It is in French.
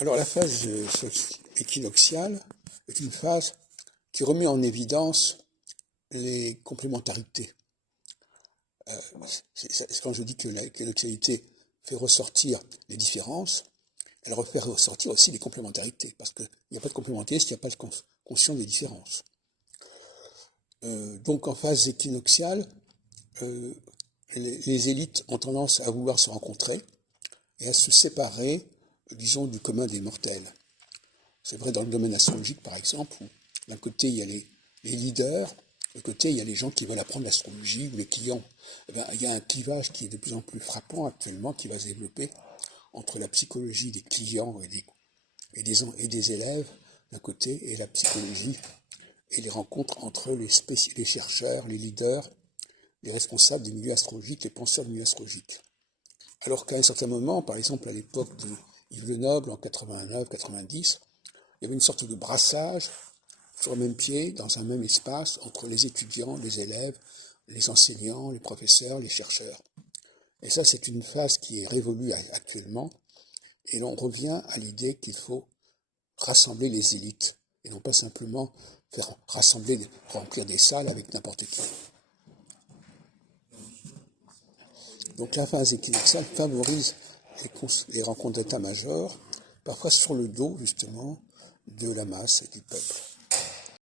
Alors la phase équinoxiale est une phase qui remet en évidence les complémentarités. Quand je dis que l'équinoxialité fait ressortir les différences, elle fait ressortir aussi les complémentarités, parce qu'il n'y a pas de complémentarité s'il n'y a pas de conscience des différences. Donc en phase équinoxiale, les élites ont tendance à vouloir se rencontrer et à se séparer, disons, du commun des mortels. C'est vrai dans le domaine astrologique, par exemple, où d'un côté, il y a les leaders, de l'autre côté, il y a les gens qui veulent apprendre l'astrologie, ou les clients. Eh bien, il y a un clivage qui est de plus en plus frappant actuellement, qui va se développer entre la psychologie des clients et des élèves, d'un côté, et la psychologie et les rencontres entre les chercheurs, les leaders, les responsables des milieux astrologiques, les penseurs des milieux astrologiques. Alors qu'à un certain moment, par exemple à l'époque de Yves Lenoble, en 89-90, il y avait une sorte de brassage sur le même pied, dans un même espace, entre les étudiants, les élèves, les enseignants, les professeurs, les chercheurs. Et ça, c'est une phase qui est révolue actuellement, et l'on revient à l'idée qu'il faut rassembler les élites, et non pas simplement faire remplir des salles avec n'importe qui. Donc la phase équinoxiale favorise les rencontres d'état-major, parfois sur le dos, justement, de la masse et du peuple.